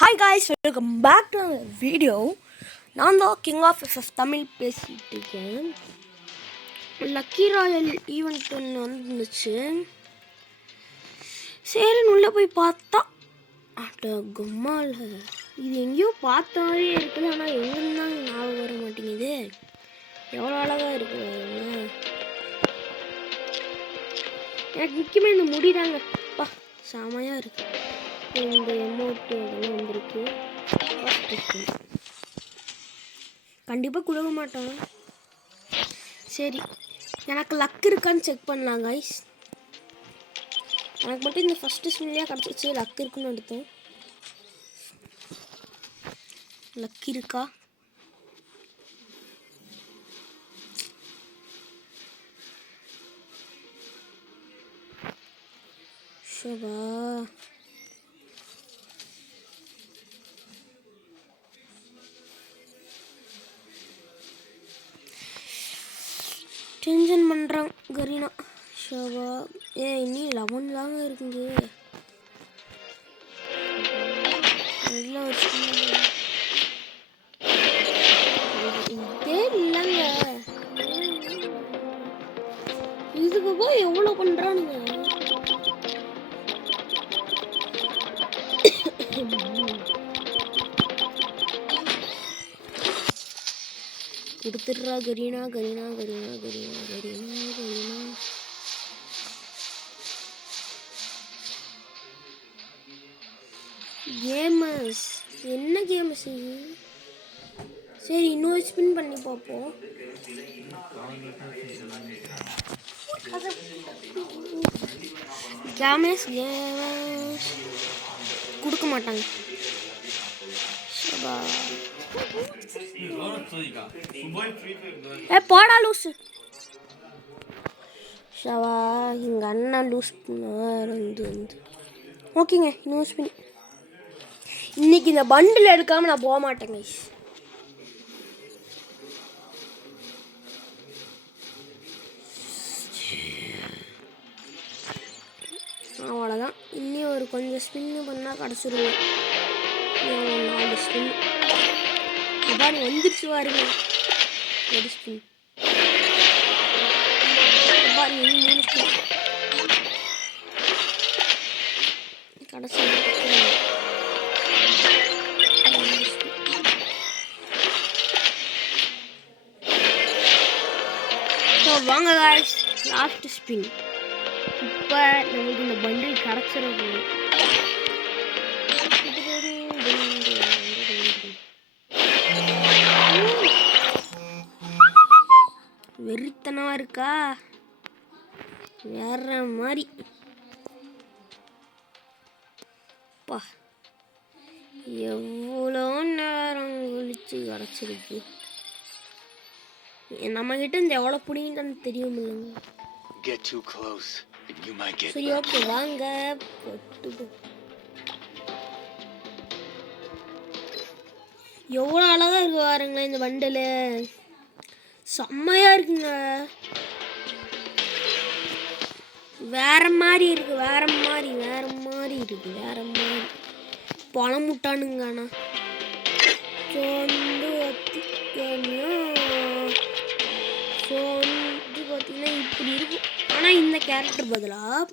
Hi guys, welcome back to video. நான் தான் king of FF Tamil பேசிகிட்டு இருக்கேன். லக்கி ராயல் ஈவெண்ட் ஒன்று வந்துருந்துச்சு. சரின்னு உள்ளே போய் பார்த்தா கும்மால் இது எங்கேயோ பார்த்த மாதிரியே இருக்குது. ஆனால் எங்கேருந்து தான் ஞாபகம் வர மாட்டேங்குது. எவ்வளோ அழகாக இருக்குது. எனக்கு முக்கியமாக இந்த முடி தாங்க அப்பா செமையாக இருக்குது. இந்த எமோட்டு அதெல்லாம் வந்திருக்கு. கண்டிப்பாக கொடுக்க மாட்டோம். சரி, எனக்கு லக் இருக்கான்னு செக் பண்ணலாம் கைஸ். எனக்கு மட்டும் இந்த ஃபஸ்ட்டு ஸ்மெல்லியாக கிடச்சிச்சு. லக் இருக்குன்னு எடுத்தோம். லக் இருக்கா? ஷோபா டென்ஷன் பண்ணுறான் கரீனா. ஷோபா இன்னி 11 தாங்க இருக்குங்க. இதே இல்லைங்க. இதுக்கு போய் எவ்வளோ பண்ணுறானுங்க. கொடுத்துட்றா கரீனா கரீனா கரீனா கரீனா கரீனா கரீனா. கேமஸ் என்ன கேமஸ் இது? சரி, இன்னொரு ஸ்பின் பண்ணி பார்ப்போம். கேமஸ் கேமஸ் கொடுக்க மாட்டாங்க. போடா லூசு. ஷவா எங்க அண்ணன் லூஸ் வந்து ஓகேங்க. இன்னும் ஸ்பின். இன்னைக்கு இந்த பண்டில் எடுக்காம நான் போக மாட்டேங்க. அவ்வளோதான். இன்னும் ஒரு கொஞ்சம் ஸ்பின்னு பண்ணால் கிடச்சிருவோம். 4 ஸ்பின் அதான் வந்துருச்சு பாருங்க. ஒரு ஸ்பின் பாருங்க. 3 ஸ்பின் கடைசி. ஸோ வாங்க காய்ஸ், லாஸ்ட் ஸ்பின். இப்போ நமக்கு இந்த பண்டில் கிடச்சிடும். வெறித்தனமா இருக்கா? வேற மாதிரி. பா எவ்வளோ நேரம் கழிச்சு கிடச்சிருக்கு. நம்மகிட்ட இந்த எவ்வளோ பிடிங்கன்னு தெரியும் இல்லைங்க. சரி, ஓகே வாங்க. எவ்வளோ அழகாக இருக்கு பாருங்களேன் இந்த பண்டில். செம்மையாக இருக்குங்க. வேற மாதிரி இருக்கு. வேற மாதிரி இருக்கு. வேற மாதிரி பழம் முட்டானுங்க. ஆனால் சொந்து பார்த்தீங்கன்னா இப்படி இருக்கும். ஆனால் இந்த கேரக்டர் பதிலாக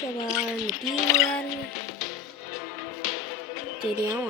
இந்த டிவி யாருங்க தெரியாம.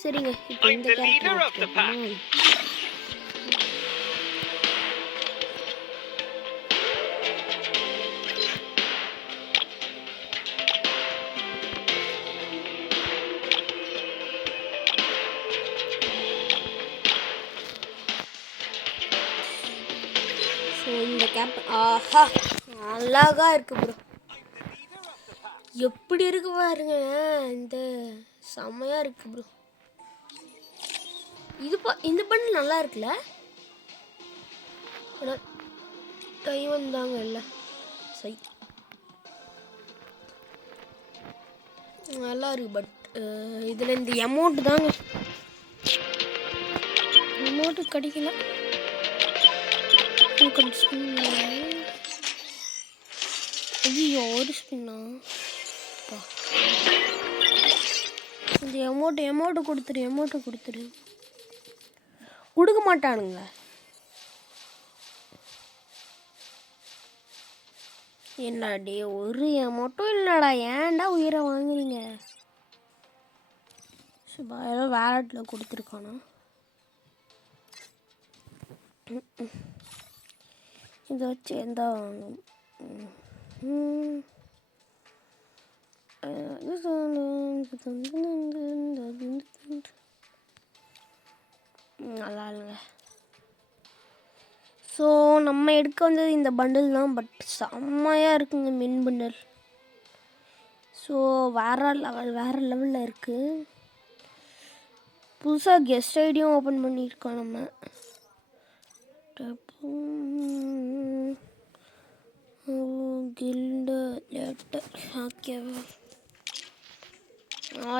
சரிங்க, இப்போ இந்த கேரக்டர் இந்த கேப். ஆஹா அழகா இருக்கு ப்ரோ. எப்படி இருக்கு பாருங்க. இந்த செம்மையா இருக்கு ப்ரோ. இந்த பண்ணு நல்லா இருக்குல்ல. கை வந்தாங்க இல்லை சரி நல்லா இருக்கு. பட் இதில் இந்த எமௌண்ட் தாங்க. எமௌண்ட்டு கிடைக்கல. ஐயோ ஒரு ஸ்பின்னா இந்த எமௌண்ட்டு கொடுத்துரு கொடுக்க மாட்டானுங்க. என்னடே ஒரு எமௌண்ட்டும் இல்லைடா, ஏன்டா உயிரை வாங்குறீங்க? சுபா ஏதோ வேலட்டில் கொடுத்துருக்கானா? இதை வச்சு எந்த வாங்கணும்? நல்லா இல்லைங்க. ஸோ நம்ம எடுக்க வந்தது இந்த பண்டில் தான், பட் செம்மையாக இருக்குங்க மின் பண்டில். ஸோ வேறு லெவலில் இருக்குது. புதுசாக கெஸ்ட் ஐடியும் ஓப்பன் பண்ணியிருக்கோம் நம்ம. கில்டு லெட்டர் ஓகேவா?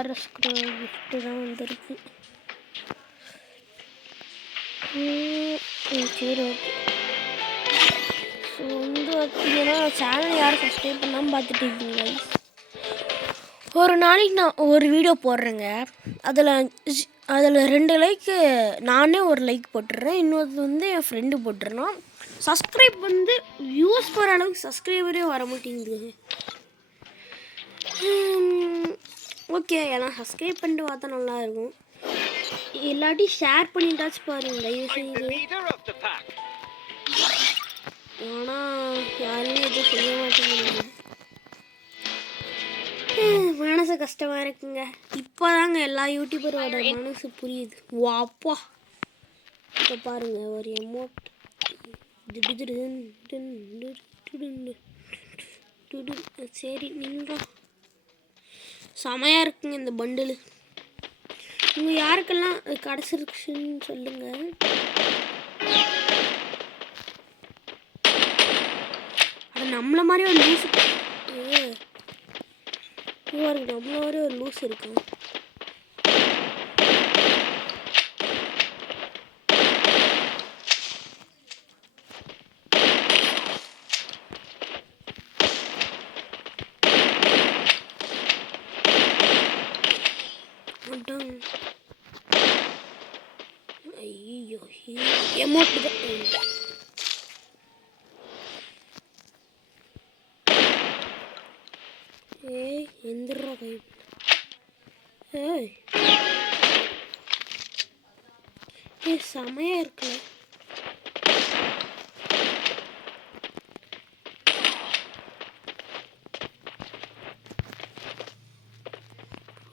RS கிஃப்ட்டு தான் வந்துருக்கு. சரி ஓகே. ஸோ வந்து பார்த்தீங்கன்னா சேனல் யாரும் சப்ஸ்கிரைப் பண்ணாமல் பார்த்துட்டு இருக்கீங்க. ஒரு நாளைக்கு நான் ஒரு வீடியோ போடுறேங்க. அதில் 2 லைக்கு நானே ஒரு லைக் போட்டுடுறேன், இன்னொரு வந்து என் ஃப்ரெண்டு போட்டுருந்தான். சப்ஸ்கிரைப் வந்து வியூஸ் போகிற அளவுக்கு சப்ஸ்கிரைபரே வர மாட்டேங்குது. ஓகே, எல்லாம் சப்ஸ்கிரைப் பண்ணிட்டு பார்த்தா நல்லாயிருக்கும். இல்லாட்டி ஷேர் பண்ணிட்டாச்சு பாருங்க தயவு செய்து. ஆனால் யாருமே எதுவும் செய்ய மாட்டேங்கிறீங்க. மனசு கஷ்டமாக இருக்குங்க. இப்போ தாங்க எல்லா யூடியூபரோட மனசு புரியுது. வாப்பா இப்போ பாருங்க ஒரு எமௌண்ட் சரி நின்றா செமையாக இருக்குங்க இந்த பண்டில். உங்கள் யாருக்கெல்லாம் கிடச்சிருக்குன்னு சொல்லுங்கள். அது நம்மள மாதிரி ஒரு லூஸ் நம்மள மாதிரி ஒரு லூஸ் இருக்கும். ஐயோ எமௌண்ட் தான். ஏய் எந்திரா கை. ஏய் செமையாக இருக்குல்ல.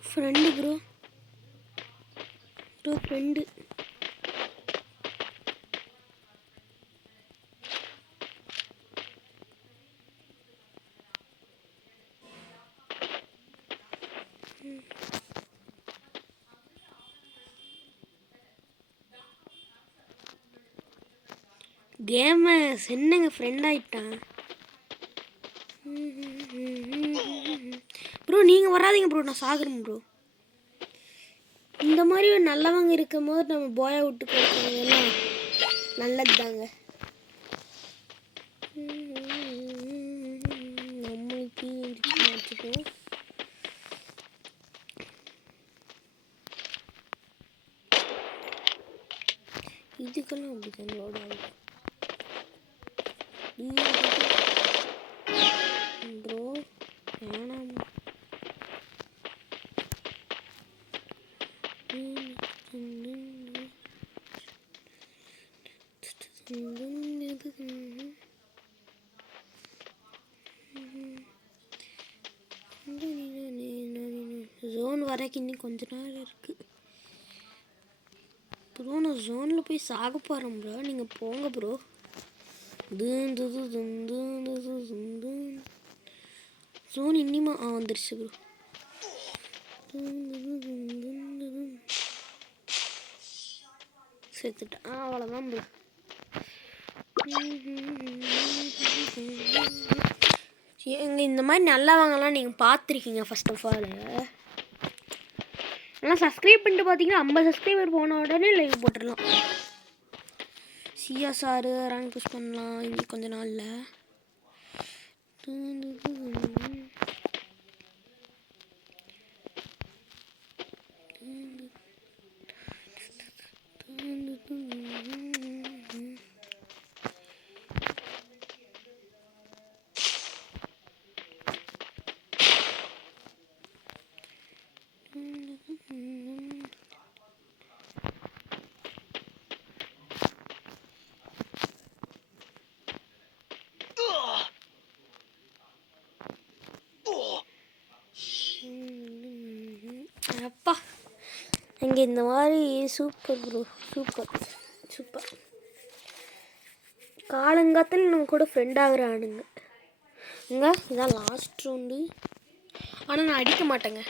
ஃப்ரெண்டு ப்ரோ ஃப்ரெண்டு கேமை என்னங்க ஃப்ரெண்ட் ஆகிட்டான். ப்ரோ நீங்கள் வராதிங்க ப்ரோ, நான் சாகுறேன் ப்ரோ. இந்த மாதிரி ஒரு நல்லவங்க இருக்கும் போது நம்ம போயை விட்டு கொடுக்குறதெல்லாம் நல்லது தாங்க. நம்மளுக்கு வச்சுப்போம். இதுக்கெல்லாம் அப்படி தான் லோட் ஆகுது ப்ரோ. வேணாம் ஜோன் வரைக்கும் இன்னும் கொஞ்ச நேரம் இருக்குது ப்ரோ. நான் ஜோனில் போய் சாக போகிறேன் ப்ரோ, நீங்கள் போங்க ப்ரோ. ஜோன் இன்னிமா வந்துருச்சு ப்ரோ. செத்துட்டேன், அவ்வளோதான் ப்ரோ. எங்க இந்த மாதிரி நல்லவங்கலாம் நீங்கள் பார்த்துருக்கீங்க ஃபர்ஸ்ட் ஆஃப் ஆல். ஆனால் சப்ஸ்கிரைப் பண்ணிட்டு பார்த்தீங்கன்னா 50 சப்ஸ்கிரைபர் போன உடனே லைவ் போட்டுடலாம். CSR ரேங்க் புஷ் பண்ணலாம் இன்னும் கொஞ்ச நாளில். நீங்கள் இந்த மாதிரி சூப்பர் ப்ரோ, சூப்பர் சூப்பர். காலங்காத்தில் நம்ம கூட ஃப்ரெண்ட் ஆகுறானுங்க. இதான் லாஸ்ட் ரவுண்டு. ஆனால் நான் அடிக்க மாட்டேங்க.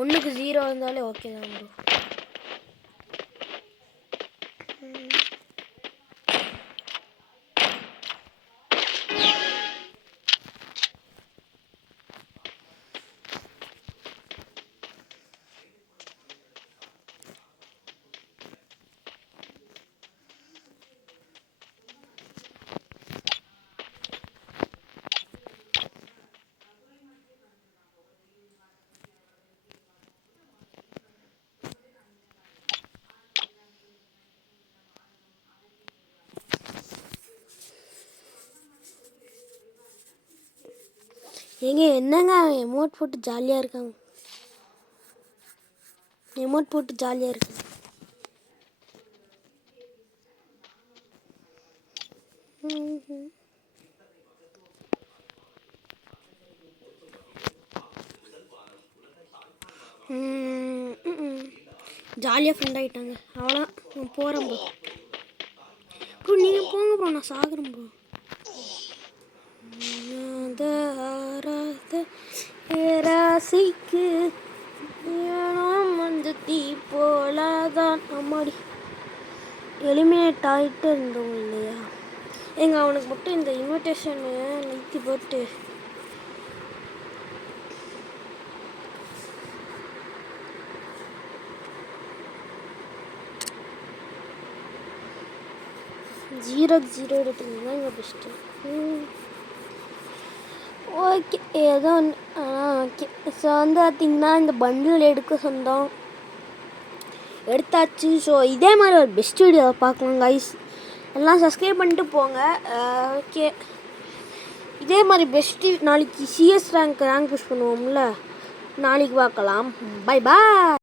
1-0 இருந்தாலே ஓகே தான் ப்ரோ. ஏங்க என்னங்க எமோட் போட்டு ஜாலியாக இருக்காங்க. எமோட் போட்டு ஜாலியாக இருக்கு. ஜாலியாக ஃப்ரெண்ட் ஆகிட்டாங்க. அவ்வளோ நான் போகிறேன் ப்ரோ. ப்ரோ நீங்கள் போங்க ப்ரோ, நான் சாகுறேன் ப்ரோ. ராசிக்கு வந்து தீ போலதான் அம்மாடி எலிமினேட் ஆகிட்டு இருந்தோம் இல்லையா. அவனுக்கு மட்டும் இந்த இன்விடேஷனு நிறுத்தி போட்டு ஜீரோ எடுத்துருந்தா இங்கே பெஸ்ட்டு. ஓகே ஏதோ ஓகே. ஸோ பார்த்திங்கன்னா இந்த பண்டில் எடுக்க சொந்தம் எடுத்தாச்சு. ஸோ இதே மாதிரி ஒரு பெஸ்ட் வீடியோவை பார்க்கலாம் கைஸ். எல்லாம் சப்ஸ்கிரைப் பண்ணிட்டு போங்க. ஓகே இதே மாதிரி பெஸ்ட்டு நாளைக்கு சிஎஸ் ரேங்க் புஷ் பண்ணுவோம்ல, நாளைக்கு பார்க்கலாம். Bye bye.